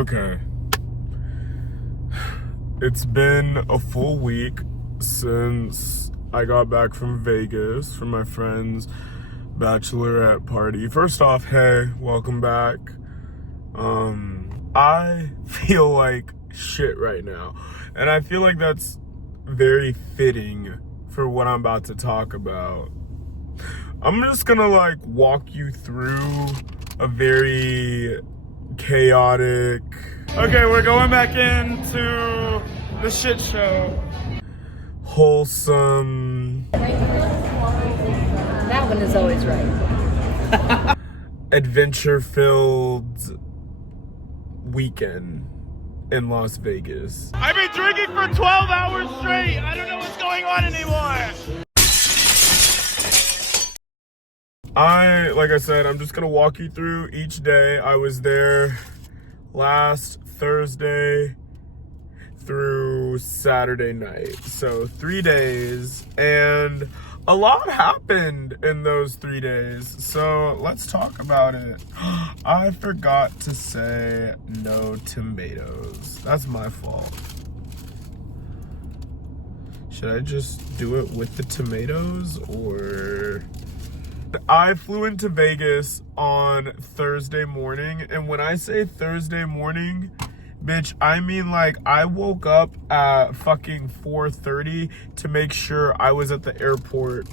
Okay. It's been a full week since I got back from Vegas from my friend's bachelorette party. First off, hey, welcome back. I feel like shit right now. And I feel like that's very fitting for what I'm about to talk about. I'm just gonna like walk you through a very chaotic... Okay, we're going back into the shit show. Wholesome. That one is always right. Adventure-filled weekend in Las Vegas. I've been drinking for 12 hours straight. I don't know what's going on anymore. Like I said, I'm just gonna walk you through each day. I was there last Thursday through Saturday night. So 3 days, and a lot happened in those 3 days. So let's talk about it. I forgot to say no tomatoes. That's my fault. Should I just do it with the tomatoes, or... I flew into Vegas on Thursday morning, and when I say Thursday morning, bitch, I mean like I woke up at fucking 4:30 to make sure I was at the airport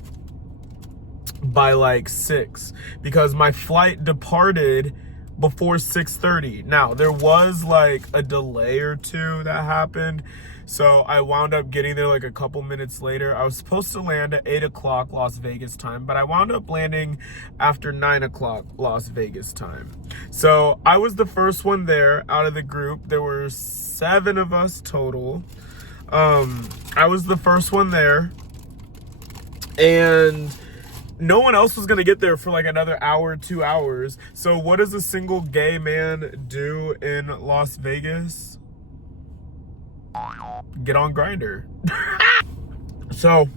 by like 6, because my flight departed before 6:30. Now, there was like a delay or two that happened, so I wound up getting there like a couple minutes later. I was supposed to land at 8 o'clock Las Vegas time, but I wound up landing after 9 o'clock Las Vegas time. So I was the first one there out of the group. There were 7 of us total. I was the first one there, and no one else was gonna get there for like another hour, 2 hours. So what does a single gay man do in Las Vegas? Get on Grindr. So,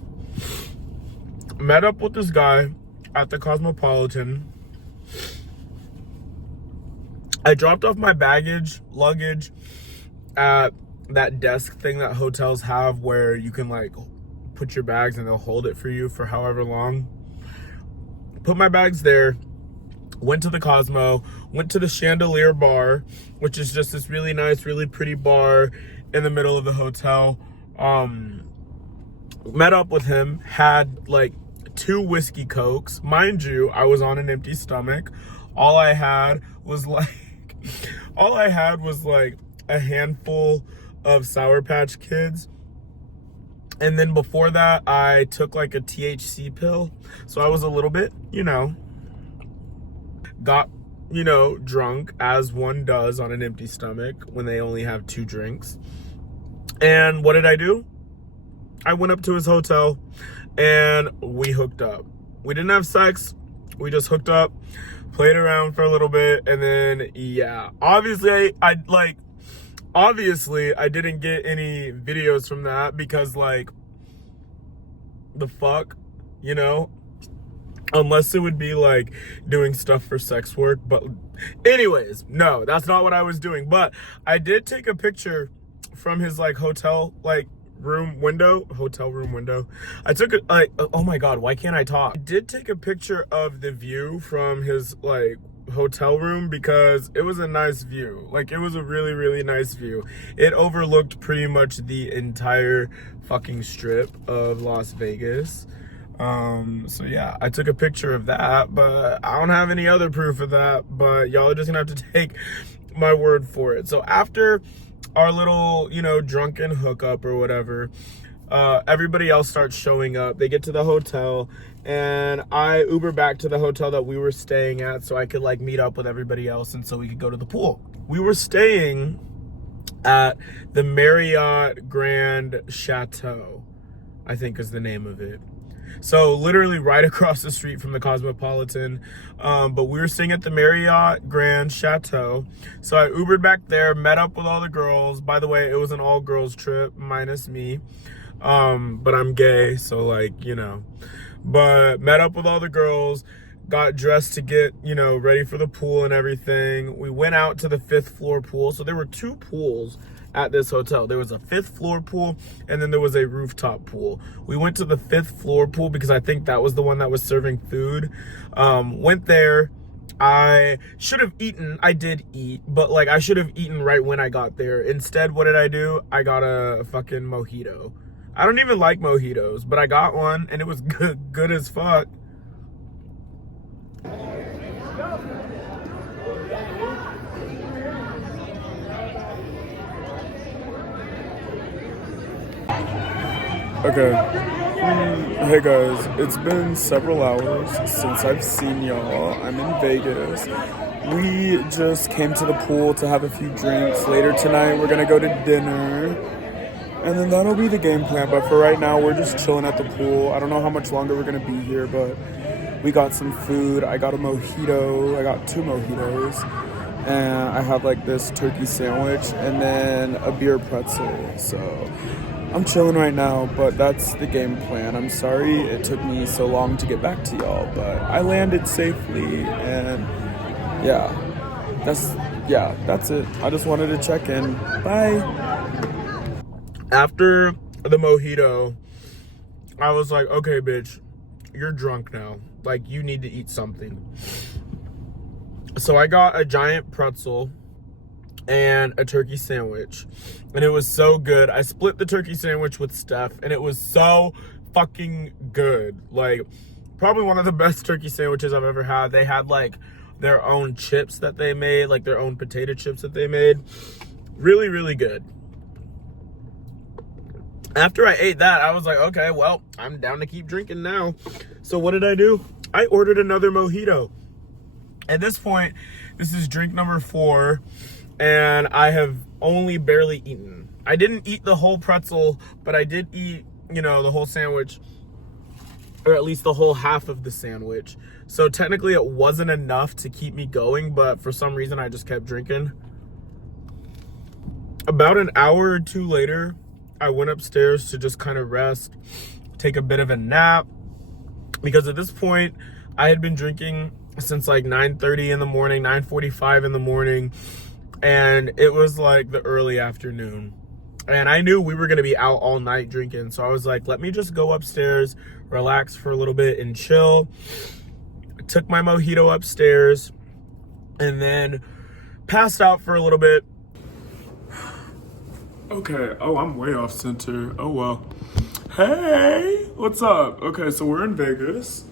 met up with this guy at the Cosmopolitan. I dropped off my luggage at that desk thing that hotels have where you can like put your bags and they'll hold it for you for however long. Put my bags there, went to the Cosmo, went to the Chandelier Bar, which is just this really nice, really pretty bar in the middle of the hotel. Met up with him, had like 2 whiskey cokes. Mind you, I was on an empty stomach. All I had was like a handful of Sour Patch Kids. And then before that, I took like a THC pill. So I was a little bit, got, drunk, as one does on an empty stomach when they only have 2 drinks. And what did I do? I went up to his hotel and we hooked up. We didn't have sex. We just hooked up, played around for a little bit, and then, yeah. Obviously, I didn't get any videos from that because, like, the fuck, unless it would be like doing stuff for sex work. But anyways, no, that's not what I was doing. But I did take a picture from his like hotel room window. I took it like, oh my god, why can't I talk? I did take a picture of the view from his like hotel room because it was a nice view. Like, it was a really, really nice view. It overlooked pretty much the entire fucking strip of Las Vegas. So yeah, I took a picture of that, but I don't have any other proof of that, but y'all are just gonna have to take my word for it. So after our little, drunken hookup or whatever, everybody else starts showing up. They get to the hotel, and I Uber back to the hotel that we were staying at so I could like meet up with everybody else and so we could go to the pool. We were staying at the Marriott Grand Chateau, I think is the name of it. So literally right across the street from the Cosmopolitan. But we were staying at the Marriott Grand Chateau. So I Ubered back there, met up with all the girls. By the way, it was an all girls trip minus me. But I'm gay, so like, But met up with all the girls, got dressed to get, you know, ready for the pool and everything. We went out to the 5th floor pool. So there were 2 pools at this hotel. There was a 5th floor pool and then there was a rooftop pool. We went to the 5th floor pool because I think that was the one that was serving food. Went there. I should have eaten. I did eat, but like I should have eaten right when I got there. Instead, what did I do? I got a fucking mojito. I don't even like mojitos, but I got one and it was good as fuck. Okay. Hey guys, it's been several hours since I've seen y'all. I'm in Vegas. We just came to the pool to have a few drinks. Later tonight, we're gonna go to dinner. And then that'll be the game plan. But for right now, we're just chilling at the pool. I don't know how much longer we're gonna be here, but we got some food. I got a mojito. I got 2 mojitos. And I have like this turkey sandwich and then a beer pretzel. So I'm chilling right now, but that's the game plan. I'm sorry it took me so long to get back to y'all, but I landed safely and that's it. I just wanted to check in. Bye. After the mojito, I was like, okay, bitch, you're drunk now. Like, you need to eat something. So I got a giant pretzel and a turkey sandwich, and it was so good. I split the turkey sandwich with Steph, and it was so fucking good. Like, probably one of the best turkey sandwiches I've ever had. They had like their own chips that they made, like their own potato chips that they made. Really, really good. After I ate that, I was like, okay, well, I'm down to keep drinking now. So what did I do? I ordered another mojito. At this point, this is drink number 4, and I have only barely eaten. I didn't eat the whole pretzel, but I did eat, you know, the whole sandwich, or at least the whole half of the sandwich. So technically it wasn't enough to keep me going, but for some reason I just kept drinking. About an hour or 2 later, I went upstairs to just kind of rest, take a bit of a nap, because at this point I had been drinking since like 9:30 in the morning, 9:45 in the morning, and it was like the early afternoon. And I knew we were gonna be out all night drinking, so I was like, let me just go upstairs, relax for a little bit and chill. I took my mojito upstairs and then passed out for a little bit. Okay, oh, I'm way off center. Oh well. Hey, what's up? Okay, so we're in Vegas.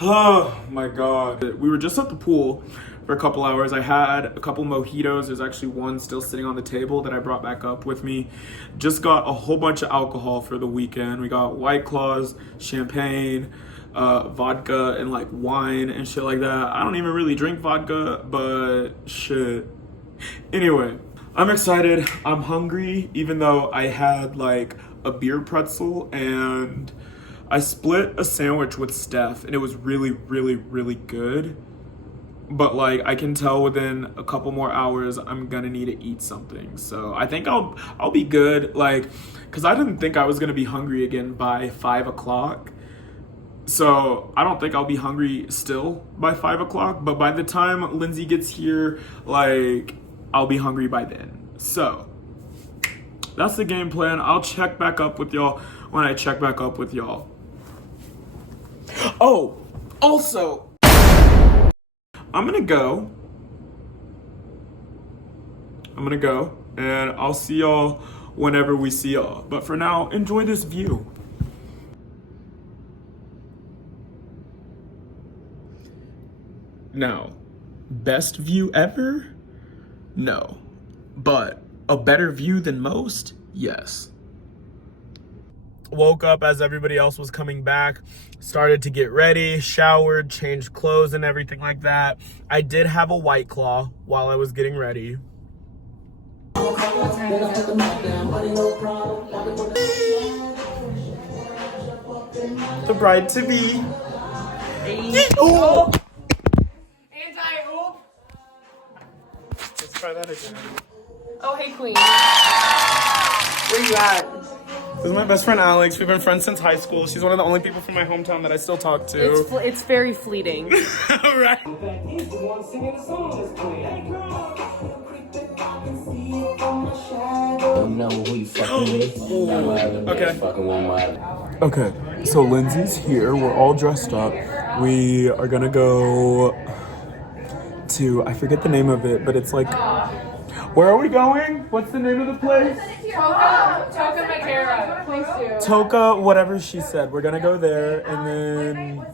Oh my God. We were just at the pool for a couple hours. I had a couple mojitos. There's actually one still sitting on the table that I brought back up with me. Just got a whole bunch of alcohol for the weekend. We got White Claws, champagne, vodka, and like wine and shit like that. I don't even really drink vodka, but shit. Anyway, I'm excited. I'm hungry, even though I had like a beer pretzel, and I split a sandwich with Steph, and it was really, really, really good. But like, I can tell within a couple more hours, I'm gonna need to eat something. So I think I'll be good. Like, cause I didn't think I was gonna be hungry again by 5 o'clock. So I don't think I'll be hungry still by 5 o'clock. But by the time Lindsay gets here, like, I'll be hungry by then. So that's the game plan. I'll check back up with y'all when I check back up with y'all. Oh, also, I'm gonna go and I'll see y'all whenever we see y'all. But for now, enjoy this view. Now, best view ever? No. But a better view than most? Yes. Woke up as everybody else was coming back, started to get ready, showered, changed clothes and everything like that. I did have a White Claw while I was getting ready. The bride to be. Oh! Anti-oop. Let's try that again. Oh, hey, Queen. Where you at? This is my best friend Alex. We've been friends since high school. She's one of the only people from my hometown that I still talk to. It's very fleeting. Right. Okay, so Lindsay's here. We're all dressed up. We are gonna go to, I forget the name of it, but it's like, where are we going? What's the name of the place? Toca Madera. Please do. Toca, whatever she said. We're gonna go there, and then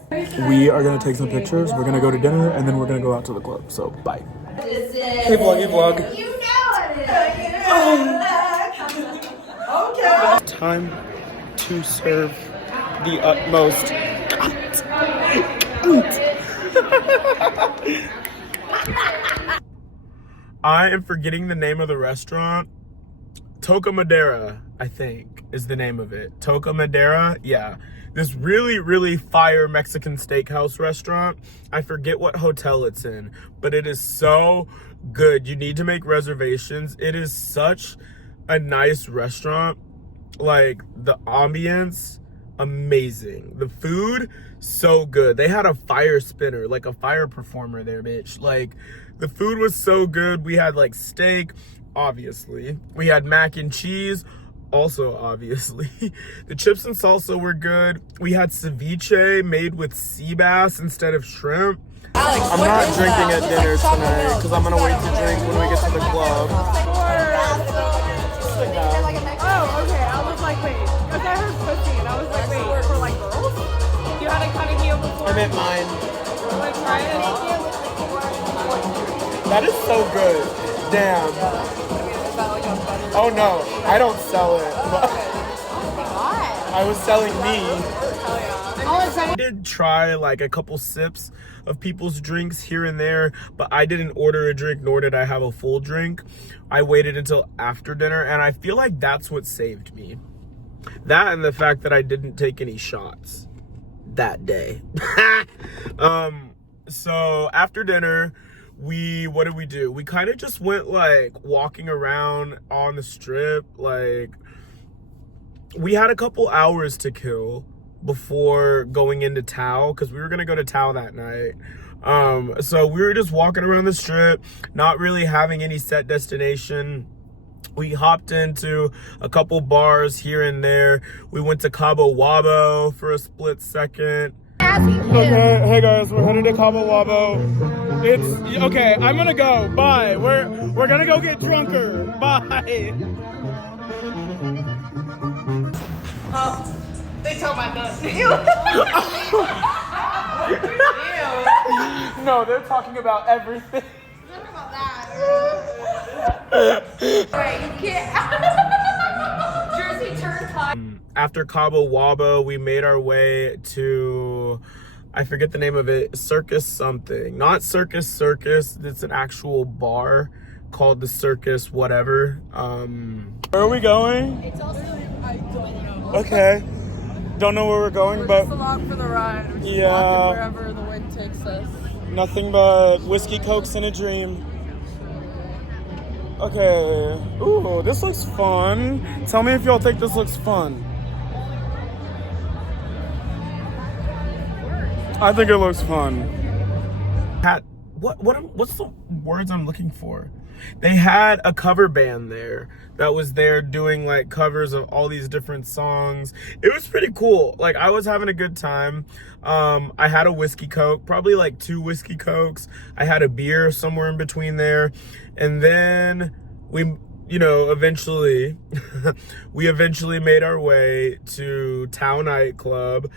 we are gonna take some pictures. We're gonna go to dinner, and then we're gonna go out to the club. So, bye. Hey, vloggy vlog. You know it. Okay. Time to serve the utmost. I am forgetting the name of the restaurant. Toca Madera, I think, is the name of it. Toca Madera, yeah. This really, really fire Mexican steakhouse restaurant. I forget what hotel it's in, but it is so good. You need to make reservations. It is such a nice restaurant. Like, the ambience, amazing. The food, so good. They had a fire spinner, like a fire performer there, bitch. Like, the food was so good. We had like steak, obviously. We had mac and cheese, also obviously. The chips and salsa were good. We had ceviche made with sea bass instead of shrimp. Alex, I'm not drinking at dinner tonight because I'm gonna wait to drink when we get to the club. Oh, okay. I was like, wait. Because I heard pussy, and I was like, wait, for like girls? You had a cut of heel before? I meant mine. Like, try it. That is so good. Damn. Oh no, I don't sell it. I was selling me. I did try like a couple sips of people's drinks here and there, but I didn't order a drink, nor did I have a full drink. I waited until after dinner, and I feel like that's what saved me. That and the fact that I didn't take any shots that day. So after dinner, what did we do? We kind of just went like walking around on the strip. Like, we had a couple hours to kill before going into Tao, because we were gonna go to Tao that night. So we were just walking around the strip, not really having any set destination. We hopped into a couple bars here and there. We went to Cabo Wabo for a split second. Okay, hey guys, we're headed to Cabo Wabo. It's okay. I'm gonna go. Bye. We're gonna go get drunker. Bye. They told my nuts. No, they're talking about everything. Talk about that. Right, you can't. Jersey Turnpike. After Cabo Wabo, we made our way to, I forget the name of it, Circus something. Not Circus, it's an actual bar called the Circus whatever. Where are we going? It's also, I don't know. Okay. Don't know where we're going, but Just along for the ride. We're just yeah, walking wherever the wind takes us. nothing but whiskey, cokes, and a dream. Okay. Ooh, this looks fun. Tell me if y'all think this looks fun. I think it looks fun. What's the words I'm looking for? They had a cover band there that was there doing like covers of all these different songs. It was pretty cool. Like, I was having a good time. I had a whiskey coke, probably like 2 whiskey cokes. I had a beer somewhere in between there. And then we eventually made our way to Tao nightclub.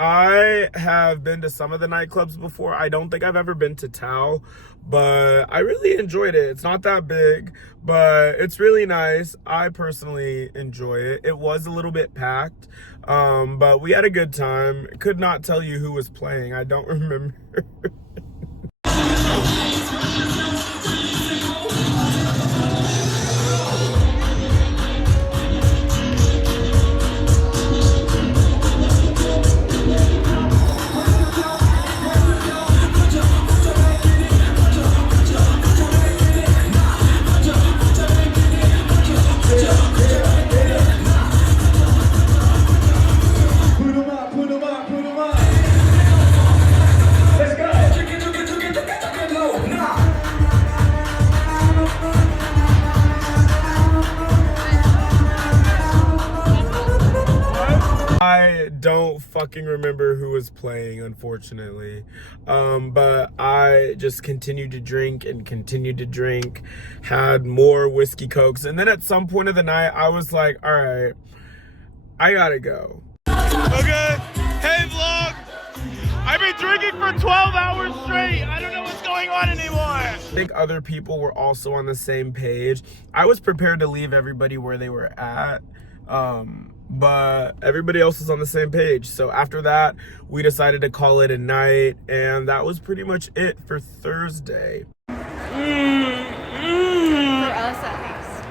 I have been to some of the nightclubs before. I don't think I've ever been to Tao, but I really enjoyed it. It's not that big, but it's really nice. I personally enjoy it. It was a little bit packed, but we had a good time. Could not tell you who was playing. I don't remember. fucking remember who was playing, unfortunately. But I just continued to drink and continued to drink, had more whiskey cokes. And then at some point of the night, I was like, all right, I gotta go. Okay, hey vlog. I've been drinking for 12 hours straight. I don't know what's going on anymore. I think other people were also on the same page. I was prepared to leave everybody where they were at. But everybody else is on the same page. So after that, we decided to call it a night, and that was pretty much it for Thursday. For us at least.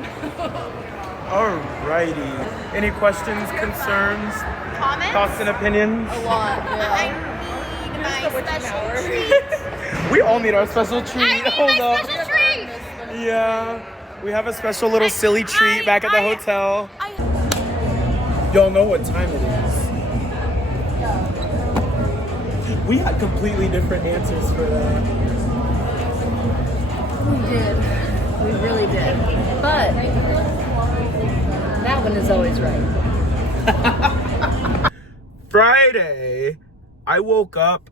Alrighty. Any questions, concerns, Comments? thoughts, and opinions? A lot, yeah. I need my special treat. We all need our special treat. I need Hold my up. special treat. Yeah. We have a special little silly treat back at the hotel. Y'all know what time it is. We had completely different answers for that. We did. We really did. But that one is always right. Friday, I woke up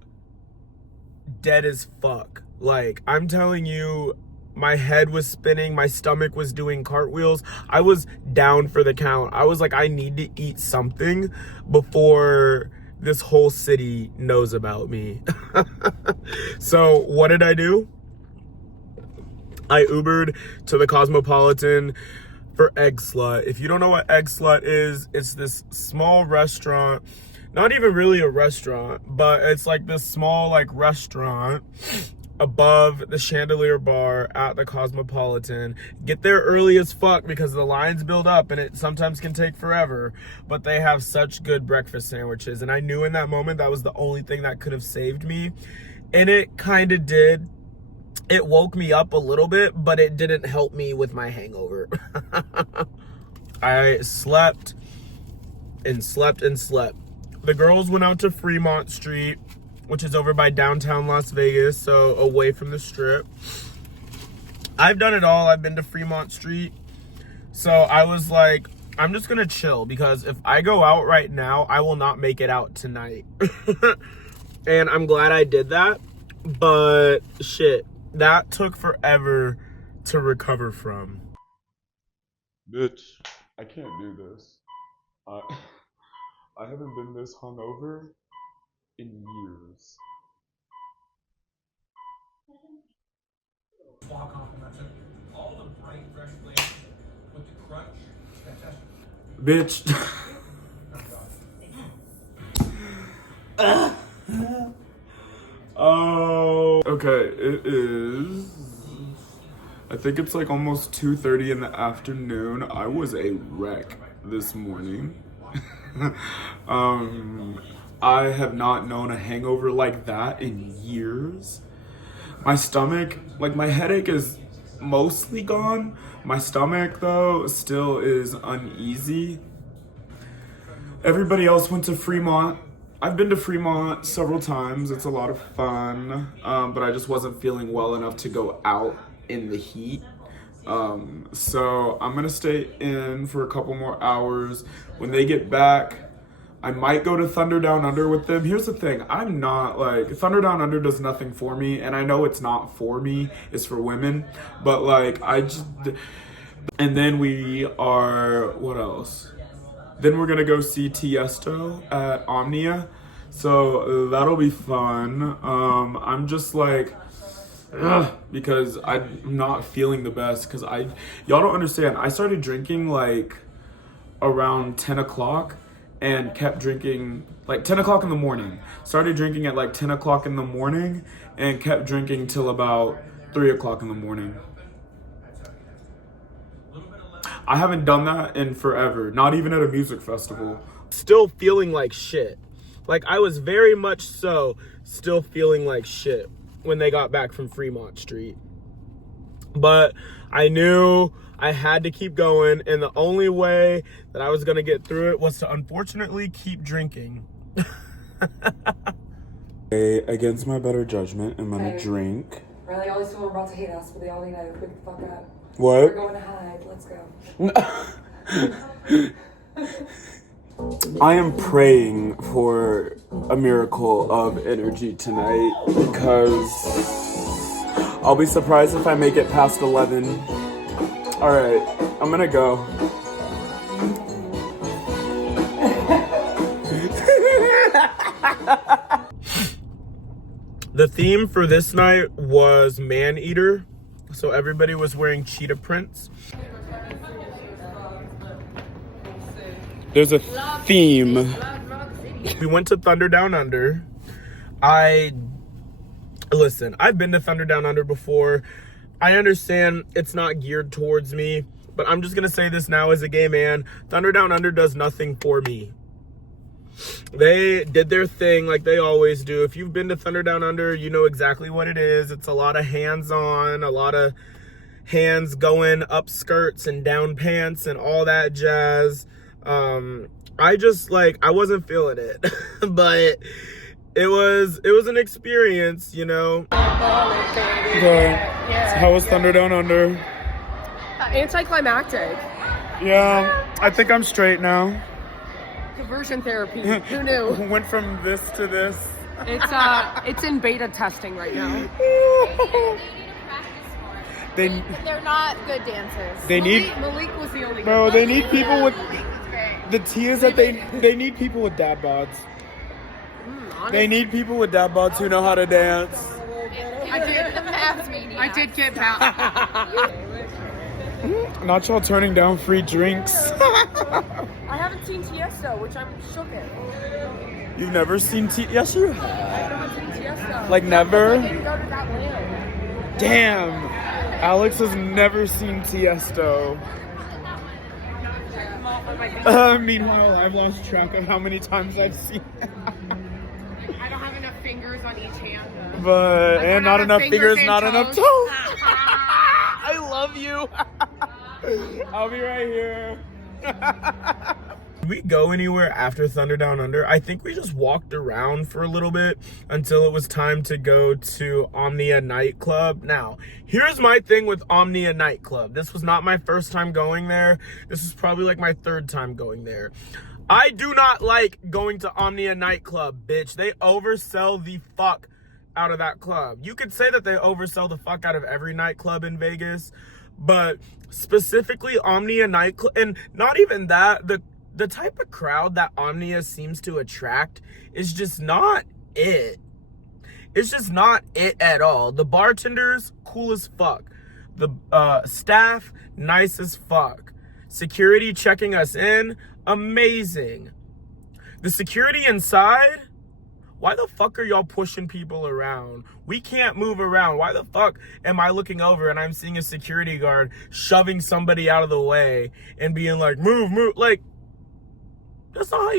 dead as fuck. Like, I'm telling you, my head was spinning, my stomach was doing cartwheels. I was down for the count. I was like, I need to eat something before this whole city knows about me. So what did I do? I Ubered to the Cosmopolitan for Egg Slut. If you don't know what Egg Slut is, it's this small restaurant. Not even really a restaurant, but it's like this small like restaurant above the Chandelier Bar at the Cosmopolitan. Get there early as fuck because the lines build up and it sometimes can take forever, but they have such good breakfast sandwiches. And I knew in that moment that was the only thing that could have saved me. And it kind of did. It woke me up a little bit, but it didn't help me with my hangover. I slept and slept and slept. The girls went out to Fremont Street, which is over by downtown Las Vegas, so away from the strip. I've done it all. I've been to Fremont Street. So I was like, I'm just gonna chill because if I go out right now, I will not make it out tonight. And I'm glad I did that, but shit, that took forever to recover from. Bitch, I can't do this. I haven't been this hungover in years. All the bright, fresh flavors with the crunch. Fantastic. Bitch. Oh. Okay, it is. I think it's like almost 2:30 in the afternoon. I was a wreck this morning. I have not known a hangover like that in years. My stomach, like my headache is mostly gone. My stomach though still is uneasy. Everybody else went to Fremont. I've been to Fremont several times. It's a lot of fun, but I just wasn't feeling well enough to go out in the heat. So I'm gonna stay in for a couple more hours. When they get back, I might go to Thunder Down Under with them. Here's the thing, I'm not like, Thunder Down Under does nothing for me, and I know it's not for me, it's for women, but like, and then we are, what else? Then we're gonna go see Tiesto at Omnia, so that'll be fun. I'm just like, because I'm not feeling the best, because y'all don't understand, I started drinking like around 10 o'clock and kept drinking like 10 o'clock in the morning. Started drinking at like 10 o'clock in the morning and kept drinking till about 3 o'clock in the morning. I haven't done that in forever, not even at a music festival. Still feeling like shit. Like I was very much so still feeling like shit when they got back from Fremont Street. But I knew I had to keep going, and the only way that I was gonna get through it was to unfortunately keep drinking. Against my better judgment, I'm gonna drink. Really, all these people are about to hate us, but they all need to wake the fuck up. What? We're going to hide. Let's go. I am praying for a miracle of energy tonight because I'll be surprised if I make it past 11. All right, I'm gonna go. The theme for this night was man-eater, so everybody was wearing cheetah prints. There's a theme. We went to Thunder Down Under. Listen, I've been to Thunder Down Under before. I understand it's not geared towards me, but I'm just gonna say this now as a gay man. Thunder Down Under does nothing for me. They did their thing like they always do. If you've been to Thunder Down Under, you know exactly what it is. It's a lot of hands-on, a lot of hands going up skirts and down pants and all that jazz. I wasn't feeling it, but it was an experience, you know. How was Thunder Down Under? Anticlimactic. Yeah, I think I'm straight now. Conversion therapy. Who knew? Went from this to this. It's in beta testing right now. They're not good dancers. They need. Malik was the only. Bro, they need people with. The tea is that they need people with dad bods. They need people with dad bods who know how to dance. I did get back. Not y'all turning down free drinks. I haven't seen Tiesto, which I'm shook at. You've never seen Yes, you have. I haven't seen Tiesto. Like never? I didn't go to that land. Damn. Alex has never seen Tiesto. Meanwhile, I've lost track of how many times I've seen it. I don't have enough fingers on each hand. But, and not enough fingers, and not toes. enough toes. I love you. I'll be right here. Did we go anywhere after Thunder Down Under? I think we just walked around for a little bit until it was time to go to Omnia nightclub. Now, here's my thing with Omnia nightclub. This was not my first time going there. This is probably like my third time going there. I do not like going to Omnia nightclub, bitch. They oversell the fuck out of that club. You could say that they oversell the fuck out of every nightclub in Vegas, but specifically Omnia nightclub, and not even that, the type of crowd that Omnia seems to attract is just not it. It's just not it at all. The bartenders, cool as fuck. The staff, nice as fuck. Security checking us in, amazing. The security inside, why the fuck are y'all pushing people around? We can't move around. Why the fuck am I looking over and I'm seeing a security guard shoving somebody out of the way and being like, move, move? Like, that's not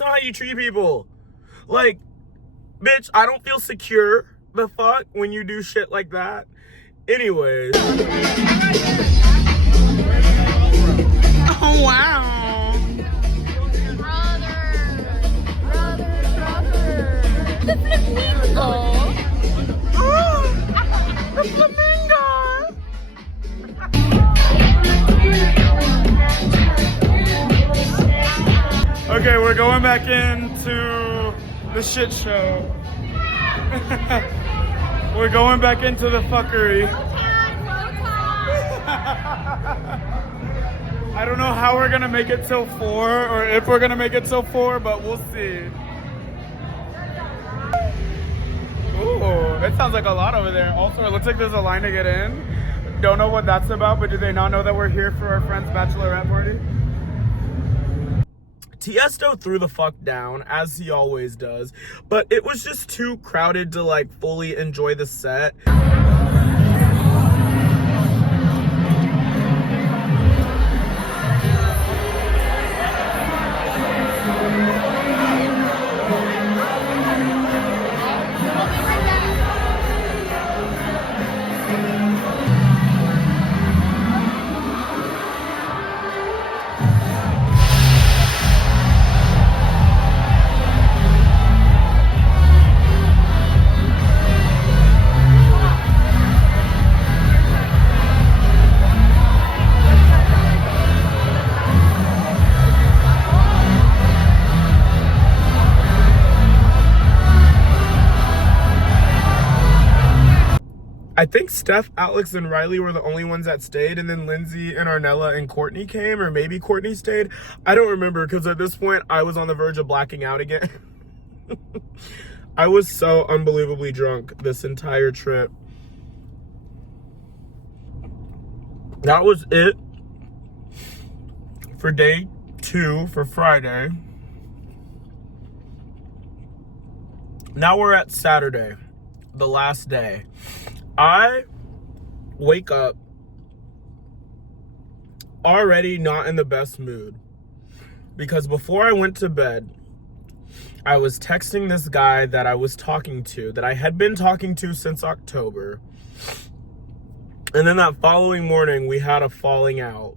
how you treat people. Like, bitch, I don't feel secure the fuck when you do shit like that. Anyways. Oh, wow. Brother. The flamingo. The flamingo. Okay, we're going back into the shit show. We're going back into the fuckery. I don't know how we're gonna make it till 4 or if we're gonna make it till 4, but we'll see. Ooh, it sounds like a lot over there. Also, it looks like there's a line to get in. Don't know what that's about, but do they not know that we're here for our friend's bachelorette party? Tiesto threw the fuck down, as he always does, but it was just too crowded to like fully enjoy the set. I think Steph, Alex, and Riley were the only ones that stayed, and then Lindsay and Arnella and Courtney came, or maybe Courtney stayed. I don't remember, because at this point, I was on the verge of blacking out again. I was so unbelievably drunk this entire trip. That was it for day 2 for Friday. Now we're at Saturday, the last day. I wake up already not in the best mood, because before I went to bed, I was texting this guy that I was talking to, that I had been talking to since October. And then that following morning, we had a falling out.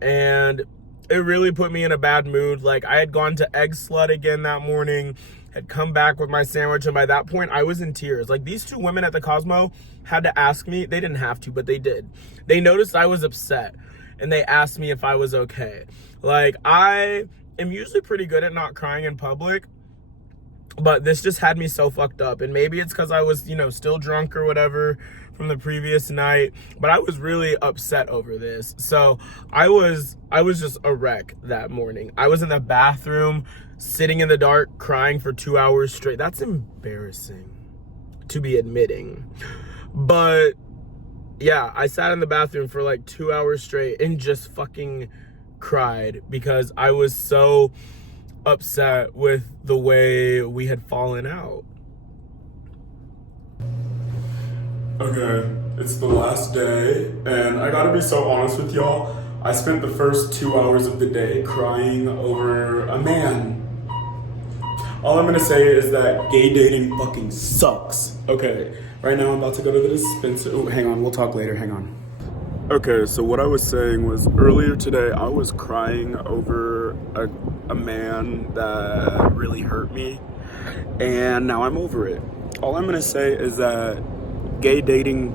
And it really put me in a bad mood. Like, I had gone to Egg Slut again that morning, had come back with my sandwich, and by that point, I was in tears. Like, these 2 women at the Cosmo had to ask me. They didn't have to, but they did. They noticed I was upset, and they asked me if I was okay. Like, I am usually pretty good at not crying in public, but this just had me so fucked up. And maybe it's because I was, you know, still drunk or whatever from the previous night, but I was really upset over this. So I was just a wreck that morning. I was in the bathroom, sitting in the dark, crying for 2 hours straight. That's embarrassing to be admitting. But yeah, I sat in the bathroom for like 2 hours straight and just fucking cried because I was so upset with the way we had fallen out. Okay, it's the last day, and I gotta be so honest with y'all. I spent the first 2 hours of the day crying over a man. All I'm gonna say is that gay dating fucking sucks. Okay, right now I'm about to go to the dispenser. Oh, hang on, we'll talk later, hang on. Okay, so what I was saying was earlier today I was crying over a man that really hurt me, and now I'm over it. All I'm gonna say is that gay dating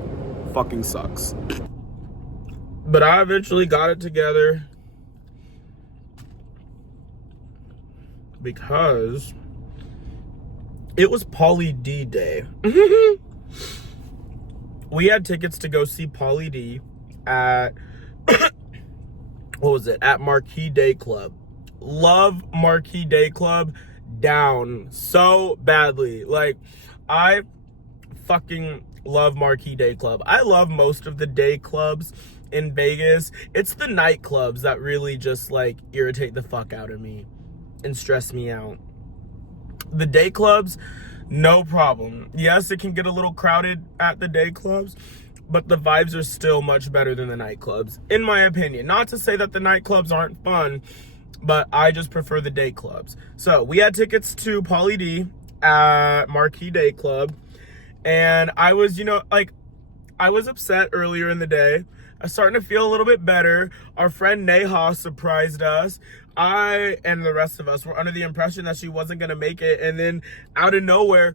fucking sucks. But I eventually got it together because it was Pauly D day. We had tickets to go see Pauly D at what was it? At Marquee Day Club. Love Marquee Day Club down so badly. Like, I fucking love Marquee Day Club. I love most of the day clubs in Vegas. It's the nightclubs that really just like irritate the fuck out of me and stress me out. The day clubs, no problem. Yes, it can get a little crowded at the day clubs, but the vibes are still much better than the nightclubs, in my opinion. Not to say that the nightclubs aren't fun, but I just prefer the day clubs. So we had tickets to Pauly D at Marquee Day Club. And I was, you know, like, I was upset earlier in the day. I was starting to feel a little bit better. Our friend Neha surprised us. I and the rest of us were under the impression that she wasn't going to make it. And then out of nowhere,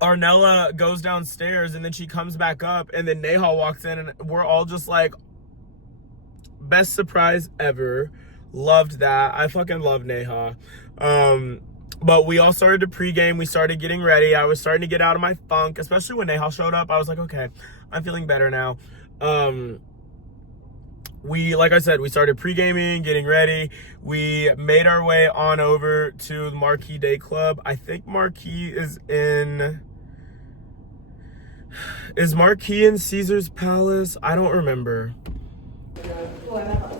Arnella goes downstairs and then she comes back up. And then Neha walks in and we're all just like, best surprise ever. Loved that. I fucking love Neha. But we all started to pregame. We started getting ready. I was starting to get out of my funk, especially when Nehal showed up. I was like, okay, I'm feeling better now. Like I said, we started pre-gaming, getting ready. We made our way on over to the Marquee Day Club. I think Marquee is Marquee in Caesar's Palace? I don't remember.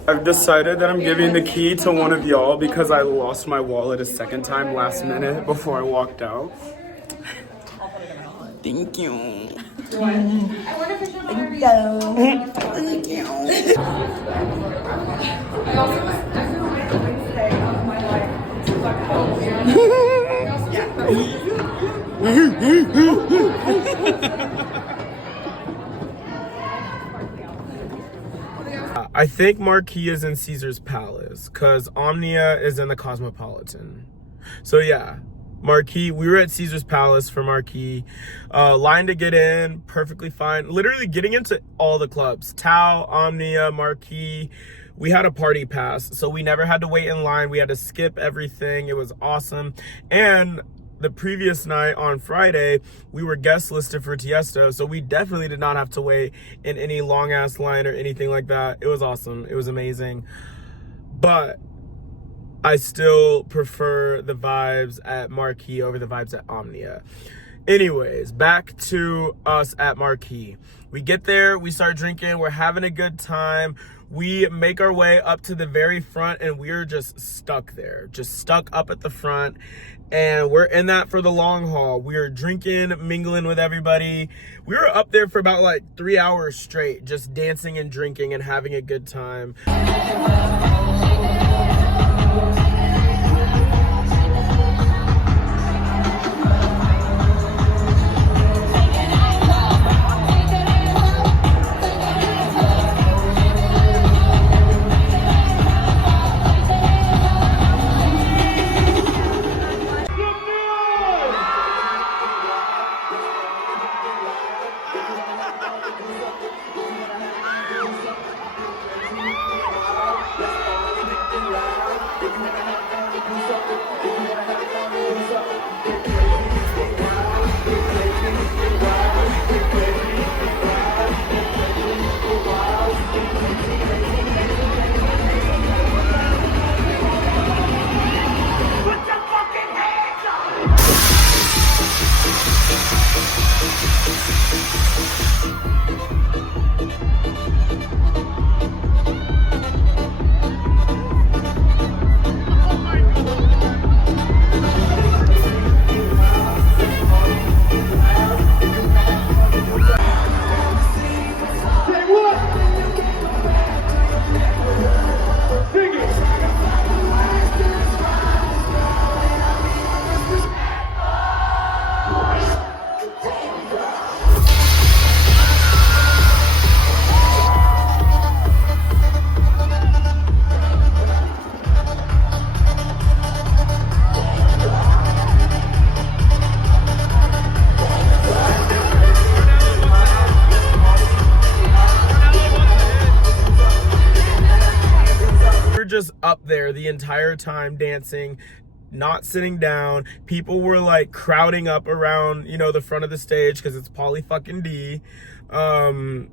I've decided that I'm giving the key to one of y'all because I lost my wallet a second time last minute before I walked out. Thank you. Thank you. I think Marquee is in Caesar's Palace because Omnia is in the Cosmopolitan. So yeah, Marquee, we were at Caesar's Palace for Marquee. Line to get in, perfectly fine. Literally getting into all the clubs. Tao, Omnia, Marquee. We had a party pass, so we never had to wait in line. We had to skip everything. It was awesome. And the previous night on Friday, we were guest listed for Tiesto, so we definitely did not have to wait in any long ass line or anything like that. It was awesome. It was amazing. But I still prefer the vibes at Marquee over the vibes at Omnia. Anyways, back to us at Marquee. We get there, we start drinking, we're having a good time. We make our way up to the very front and we're just stuck there, just stuck up at the front. And we're in that for the long haul. We are drinking, mingling with everybody. We were up there for about like 3 hours straight, just dancing and drinking and having a good time. Just up there the entire time dancing, not sitting down. People were like crowding up around, you know, the front of the stage because it's Pauly fucking D. My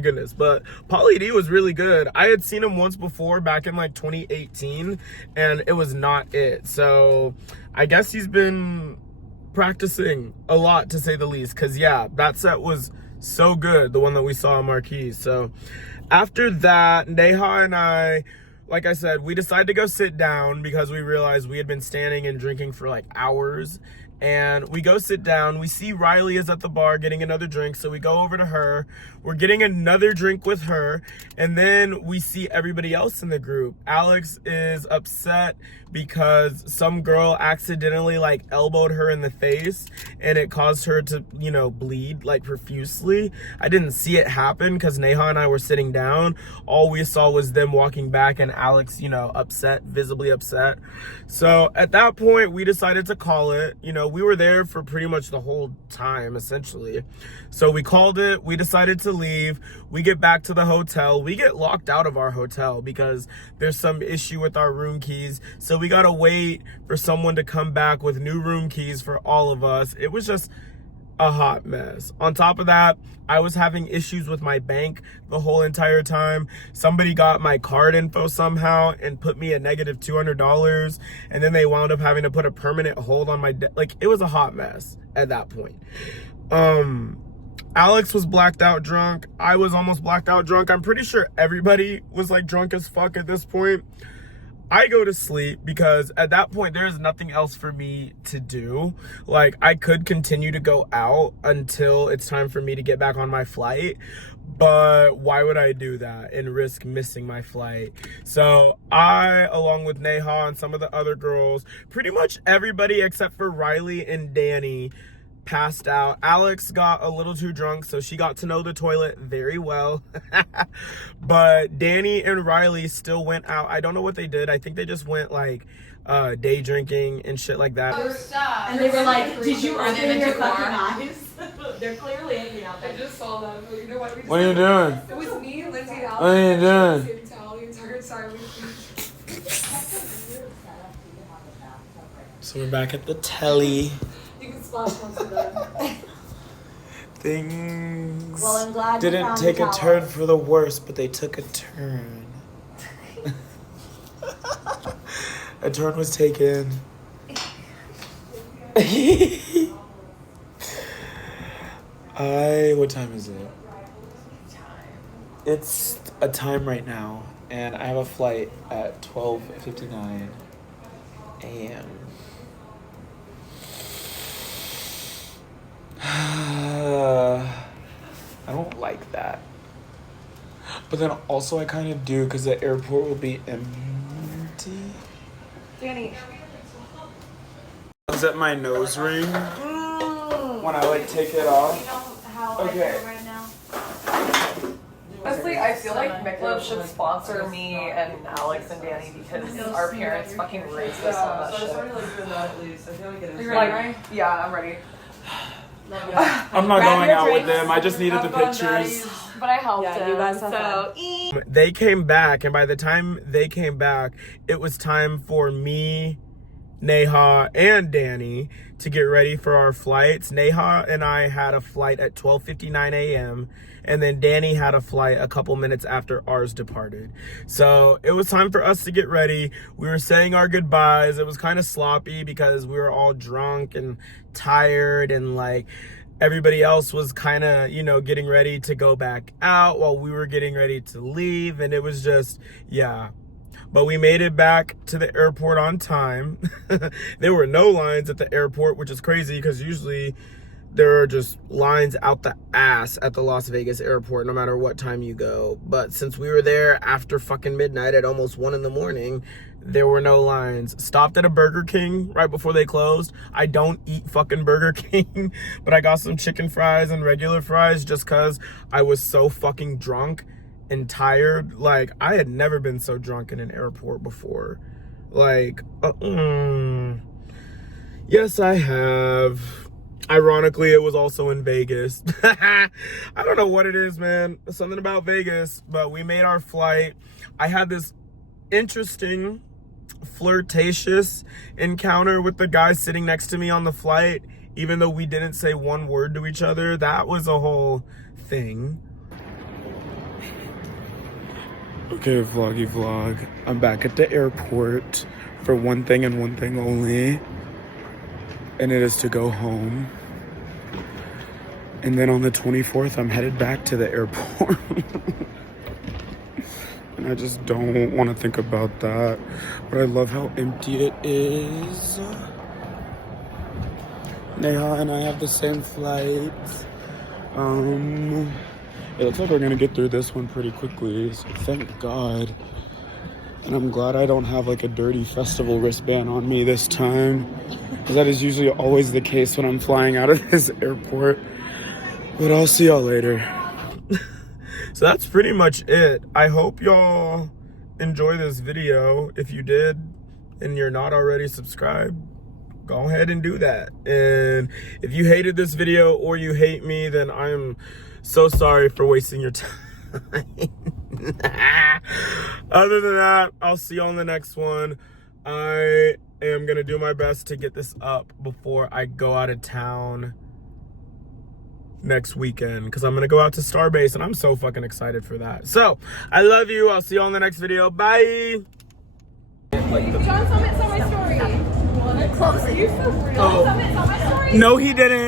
goodness. But Pauly D was really good. I had seen him once before back in like 2018 and it was not it. So I guess he's been practicing a lot, to say the least, because yeah, that set was so good, the one that we saw in Marquee. So after that, Neha and I, like I said, we decided to go sit down because we realized we had been standing and drinking for like hours. And we go sit down. We see Riley is at the bar getting another drink. So we go over to her. We're getting another drink with her. And then we see everybody else in the group. Alex is upset because some girl accidentally like elbowed her in the face and it caused her to, you know, bleed like profusely. I didn't see it happen because Neha and I were sitting down. All we saw was them walking back and Alex, you know, upset, visibly upset. So at that point, we decided to call it. You know, we were there for pretty much the whole time, essentially. So we called it. We decided to leave. We get back to the hotel. We get locked out of our hotel because there's some issue with our room keys. So we gotta wait for someone to come back with new room keys for all of us. It was just a hot mess. On top of that, I was having issues with my bank the whole entire time. Somebody got my card info somehow and put me a negative $200, and then they wound up having to put a permanent hold on my like it was a hot mess at that point. Alex was blacked out drunk. I was almost blacked out drunk. I'm pretty sure everybody was like drunk as fuck at this point. I go to sleep because at that point there's nothing else for me to do. Like I could continue to go out until it's time for me to get back on my flight, but why would I do that and risk missing my flight? So I, along with Neha and some of the other girls, pretty much everybody except for Riley and Danny, passed out. Alex got a little too drunk, so she got to know the toilet very well. But Danny and Riley still went out. I don't know what they did. I think they just went like day drinking and shit like that. And they were like, did you open your fucking eyes? They're clearly angry out there. I just saw them. But you know what? What are you doing? It was me, Lindsay, and Alex. What are you doing? The entire time. So we're back at the telly. You can splash once you're done. Things Well, I'm glad you didn't found take the a turn towels. for the worse, but they took a turn. A turn was taken. What time is it? It's a time right now, and I have a flight at 12:59 a.m. I don't like that. But then also I kind of do because the airport will be empty. Danny. Is it my nose ring when I like take it off? Okay. Honestly, I feel like Michelob should sponsor me and Alex and Danny because our parents fucking raised us on that shit. Are you ready? Yeah, I'm ready. I'm not going out with them. I just needed the pictures. But I helped Yeah, them. you guys have so They came back, and by the time they came back, it was time for me, Neha, and Danny to get ready for our flights. Neha and I had a flight at 12:59 a.m. and then Danny had a flight a couple minutes after ours departed. So it was time for us to get ready. We were saying our goodbyes. It was kind of sloppy because we were all drunk and tired, and like everybody else was kind of, you know, getting ready to go back out while we were getting ready to leave. And it was just, yeah. But we made it back to the airport on time. There were no lines at the airport, which is crazy because usually there are just lines out the ass at the Las Vegas airport no matter what time you go. But since we were there after fucking midnight at almost 1 in the morning, there were no lines. Stopped at a Burger King right before they closed. I don't eat fucking Burger King, but I got some chicken fries and regular fries just because I was so fucking drunk and tired. Like, I had never been so drunk in an airport before. Like, yes, I have. Ironically, it was also in Vegas. I don't know what it is, man. Something about Vegas, but we made our flight. I had this interesting, flirtatious encounter with the guy sitting next to me on the flight, even though we didn't say one word to each other. That was a whole thing. Okay, vloggy vlog. I'm back at the airport for one thing and one thing only. And it is to go home. And then on the 24th, I'm headed back to the airport. And I just don't want to think about that. But I love how empty it is. Neha and I have the same flight. It looks like we're gonna get through this one pretty quickly, so thank God. And I'm glad I don't have like a dirty festival wristband on me this time. That is usually always the case when I'm flying out of this airport. But I'll see y'all later. So that's pretty much it. I hope y'all enjoy this video. If you did and you're not already subscribed, go ahead and do that. And if you hated this video or you hate me, then I am so sorry for wasting your time. Other than that, I'll see you on the next one. I am gonna do my best to get this up before I go out of town next weekend, because I'm gonna go out to Starbase and I'm so fucking excited for that. So I love you. I'll see you on the next video. Bye. John Summit saw my story. Close. Are you for real? Oh. John Summit saw my story? No, he didn't.